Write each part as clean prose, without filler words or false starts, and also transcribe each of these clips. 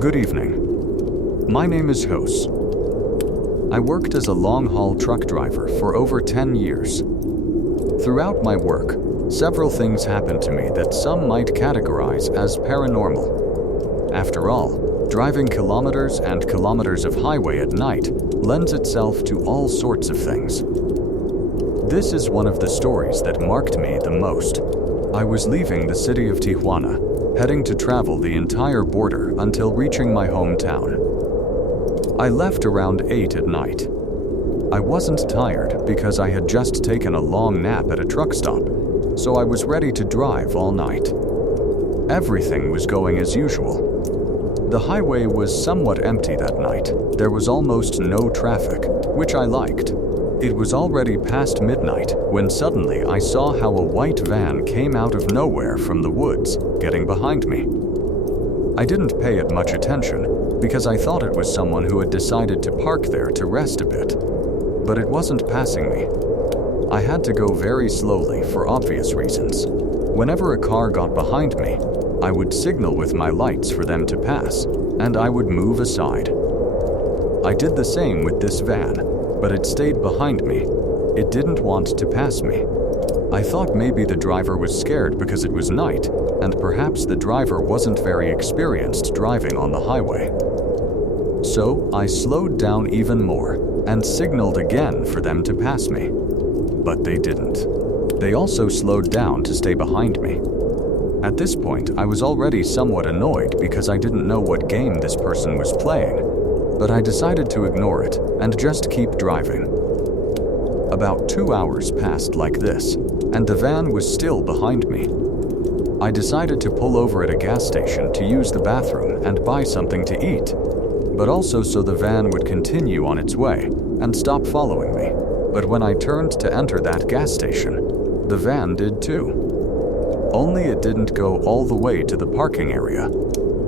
Good evening. My name is Hos. I worked as a long-haul truck driver for over 10 years. Throughout my work, several things happened to me that some might categorize as paranormal. After all, driving kilometers and kilometers of highway at night lends itself to all sorts of things. This is one of the stories that marked me the most. I was leaving the city of Tijuana, heading to travel the entire border until reaching my hometown. I left around 8 at night. I wasn't tired because I had just taken a long nap at a truck stop, so I was ready to drive all night. Everything was going as usual. The highway was somewhat empty that night. There was almost no traffic, which I liked. It was already past midnight when suddenly I saw how a white van came out of nowhere from the woods, getting behind me. I didn't pay it much attention because I thought it was someone who had decided to park there to rest a bit. But it wasn't passing me. I had to go very slowly for obvious reasons. Whenever a car got behind me, I would signal with my lights for them to pass, and I would move aside. I did the same with this van, but it stayed behind me. It didn't want to pass me. I thought maybe the driver was scared because it was night, and perhaps the driver wasn't very experienced driving on the highway. So I slowed down even more and signaled again for them to pass me. But they didn't. They also slowed down to stay behind me. At this point, I was already somewhat annoyed because I didn't know what game this person was playing, but I decided to ignore it and just keep driving. About 2 hours passed like this, and the van was still behind me. I decided to pull over at a gas station to use the bathroom and buy something to eat, but also so the van would continue on its way and stop following me. But when I turned to enter that gas station, the van did too. Only it didn't go all the way to the parking area.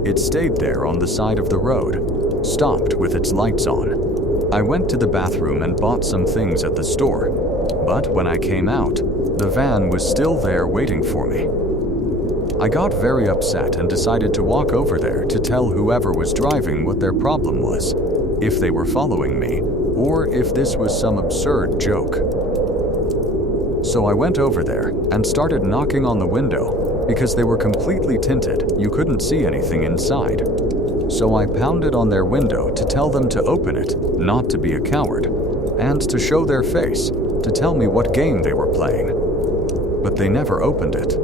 It stayed there on the side of the road, stopped with its lights on. I went to the bathroom and bought some things at the store, but when I came out, the van was still there waiting for me. I got very upset and decided to walk over there to tell whoever was driving what their problem was, if they were following me, or if this was some absurd joke. So I went over there and started knocking on the window because they were completely tinted, you couldn't see anything inside. So I pounded on their window to tell them to open it, not to be a coward, and to show their face, to tell me what game they were playing. But they never opened it.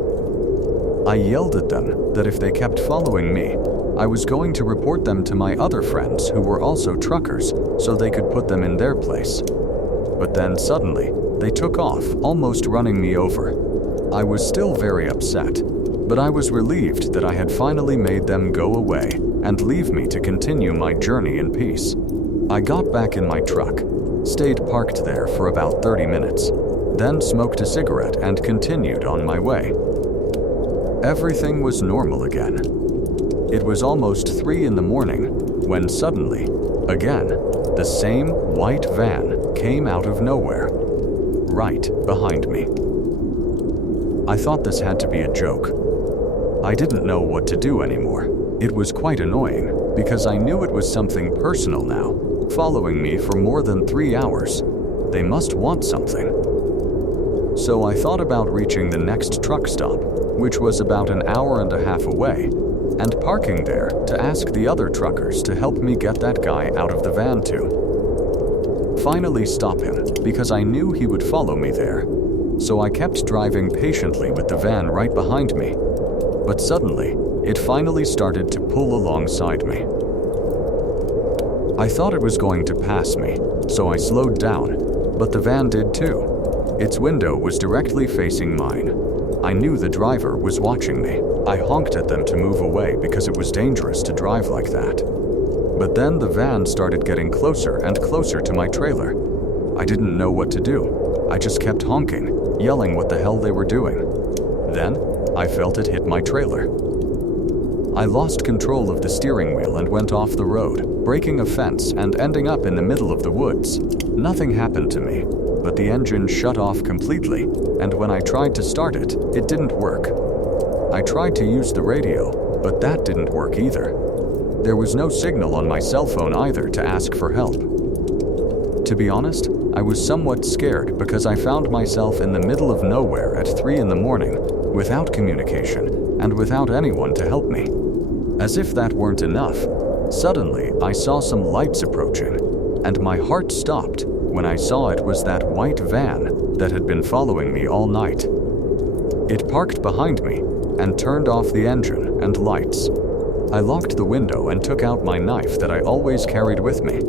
I yelled at them that if they kept following me, I was going to report them to my other friends who were also truckers so they could put them in their place. But then suddenly, they took off, almost running me over. I was still very upset, but I was relieved that I had finally made them go away and leave me to continue my journey in peace. I got back in my truck, stayed parked there for about 30 minutes, then smoked a cigarette and continued on my way. Everything was normal again. It was almost 3 in the morning when suddenly, again, the same white van came out of nowhere, right behind me. I thought this had to be a joke. I didn't know what to do anymore. It was quite annoying because I knew it was something personal now, following me for more than 3 hours. They must want something. So I thought about reaching the next truck stop, which was about an hour and a half away, and parking there to ask the other truckers to help me get that guy out of the van too. Finally stop him because I knew he would follow me there. So I kept driving patiently with the van right behind me. But suddenly, it finally started to pull alongside me. I thought it was going to pass me, so I slowed down, but the van did too. Its window was directly facing mine. I knew the driver was watching me. I honked at them to move away because it was dangerous to drive like that. But then the van started getting closer and closer to my trailer. I didn't know what to do. I just kept honking, yelling what the hell they were doing. Then, I felt it hit my trailer. I lost control of the steering wheel and went off the road, breaking a fence and ending up in the middle of the woods. Nothing happened to me, but the engine shut off completely, and when I tried to start it, it didn't work. I tried to use the radio, but that didn't work either. There was no signal on my cell phone either to ask for help. To be honest, I was somewhat scared because I found myself in the middle of nowhere at 3 in the morning, without communication and without anyone to help me. As if that weren't enough, suddenly I saw some lights approaching, and my heart stopped when I saw it was that white van that had been following me all night. It parked behind me and turned off the engine and lights. I locked the window and took out my knife that I always carried with me.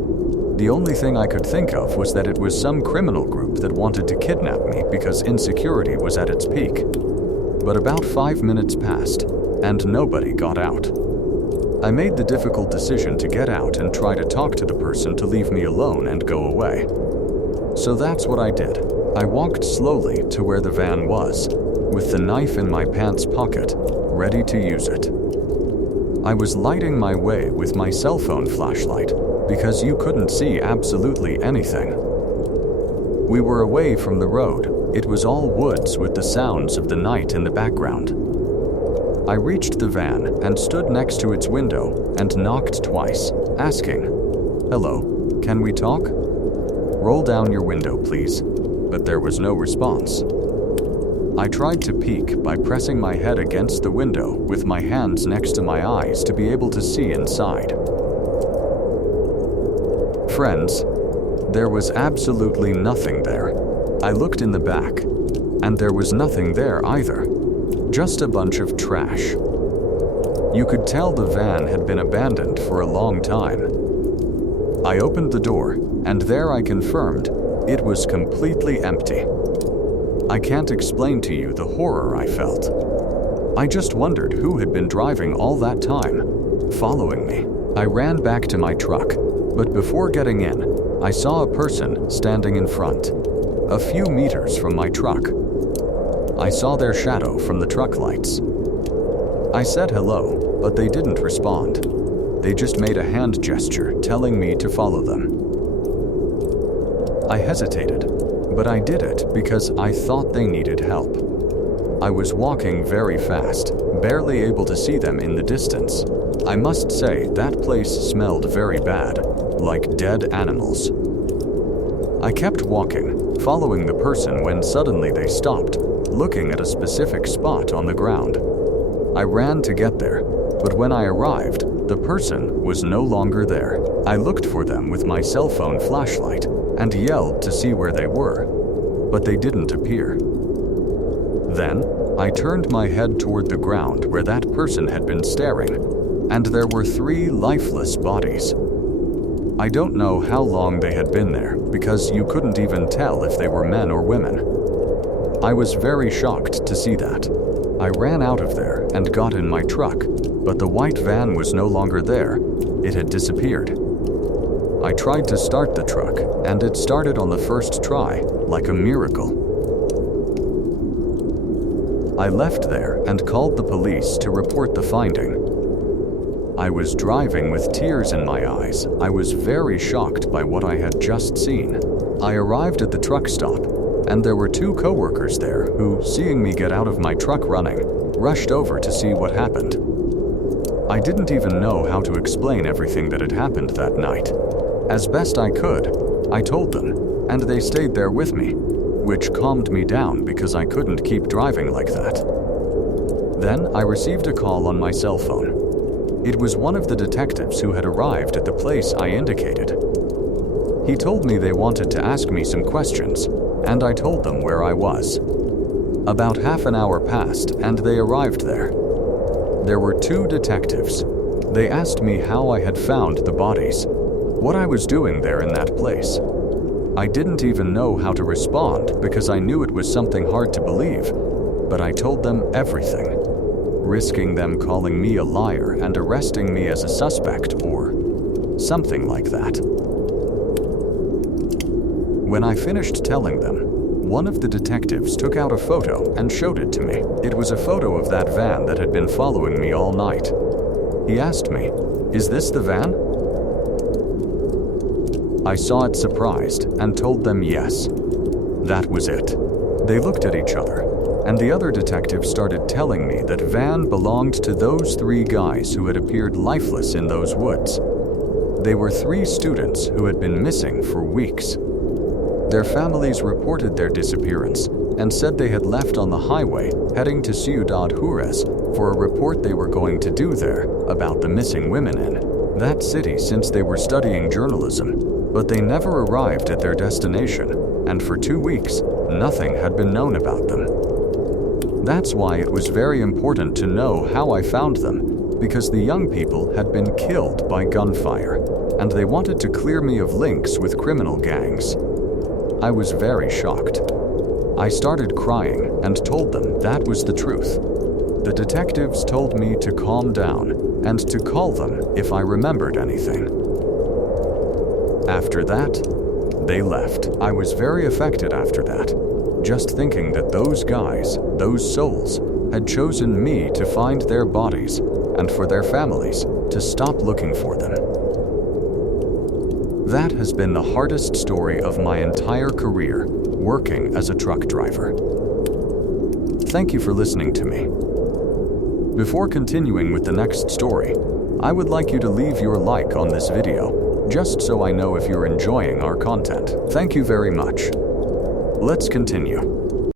The only thing I could think of was that it was some criminal group that wanted to kidnap me because insecurity was at its peak. But about 5 minutes passed, and nobody got out. I made the difficult decision to get out and try to talk to the person to leave me alone and go away. So that's what I did. I walked slowly to where the van was, with the knife in my pants pocket, ready to use it. I was lighting my way with my cell phone flashlight because you couldn't see absolutely anything. We were away from the road. It was all woods with the sounds of the night in the background. I reached the van and stood next to its window and knocked twice, asking, "Hello, can we talk? Roll down your window, please." But there was no response. I tried to peek by pressing my head against the window with my hands next to my eyes to be able to see inside. Friends, there was absolutely nothing there. I looked in the back, and there was nothing there either. Just a bunch of trash. You could tell the van had been abandoned for a long time. I opened the door, and there I confirmed it was completely empty. I can't explain to you the horror I felt. I just wondered who had been driving all that time, following me. I ran back to my truck, but before getting in, I saw a person standing in front, a few meters from my truck. I saw their shadow from the truck lights. I said hello, but they didn't respond. They just made a hand gesture telling me to follow them. I hesitated, but I did it because I thought they needed help. I was walking very fast, barely able to see them in the distance. I must say that place smelled very bad, like dead animals. I kept walking, following the person when suddenly they stopped, looking at a specific spot on the ground. I ran to get there, but when I arrived, the person was no longer there. I looked for them with my cell phone flashlight and yelled to see where they were, but they didn't appear. Then, I turned my head toward the ground where that person had been staring, and there were 3 lifeless bodies. I don't know how long they had been there because you couldn't even tell if they were men or women. I was very shocked to see that. I ran out of there and got in my truck, but the white van was no longer there. It had disappeared. I tried to start the truck, and it started on the first try, like a miracle. I left there and called the police to report the finding. I was driving with tears in my eyes. I was very shocked by what I had just seen. I arrived at the truck stop, and there were 2 coworkers there who, seeing me get out of my truck running, rushed over to see what happened. I didn't even know how to explain everything that had happened that night. As best I could, I told them, and they stayed there with me, which calmed me down because I couldn't keep driving like that. Then I received a call on my cell phone. It was one of the detectives who had arrived at the place I indicated. He told me they wanted to ask me some questions, and I told them where I was. About half an hour passed, and they arrived there. There were 2 detectives. They asked me how I had found the bodies, what I was doing there in that place. I didn't even know how to respond because I knew it was something hard to believe, but I told them everything, risking them calling me a liar and arresting me as a suspect or something like that. When I finished telling them, one of the detectives took out a photo and showed it to me. It was a photo of that van that had been following me all night. He asked me, "Is this the van?" I saw it surprised and told them yes. That was it. They looked at each other, and the other detective started telling me that van belonged to those 3 guys who had appeared lifeless in those woods. They were 3 students who had been missing for weeks. Their families reported their disappearance and said they had left on the highway heading to Ciudad Juarez for a report they were going to do there about the missing women in that city since they were studying journalism, but they never arrived at their destination, and for 2 weeks, nothing had been known about them. That's why it was very important to know how I found them, because the young people had been killed by gunfire, and they wanted to clear me of links with criminal gangs. I was very shocked. I started crying and told them that was the truth. The detectives told me to calm down and to call them if I remembered anything. After that, they left. I was very affected after that, just thinking that those guys, those souls, had chosen me to find their bodies and for their families to stop looking for them. That has been the hardest story of my entire career, working as a truck driver. Thank you for listening to me. Before continuing with the next story, I would like you to leave your like on this video, just so I know if you're enjoying our content. Thank you very much. Let's continue.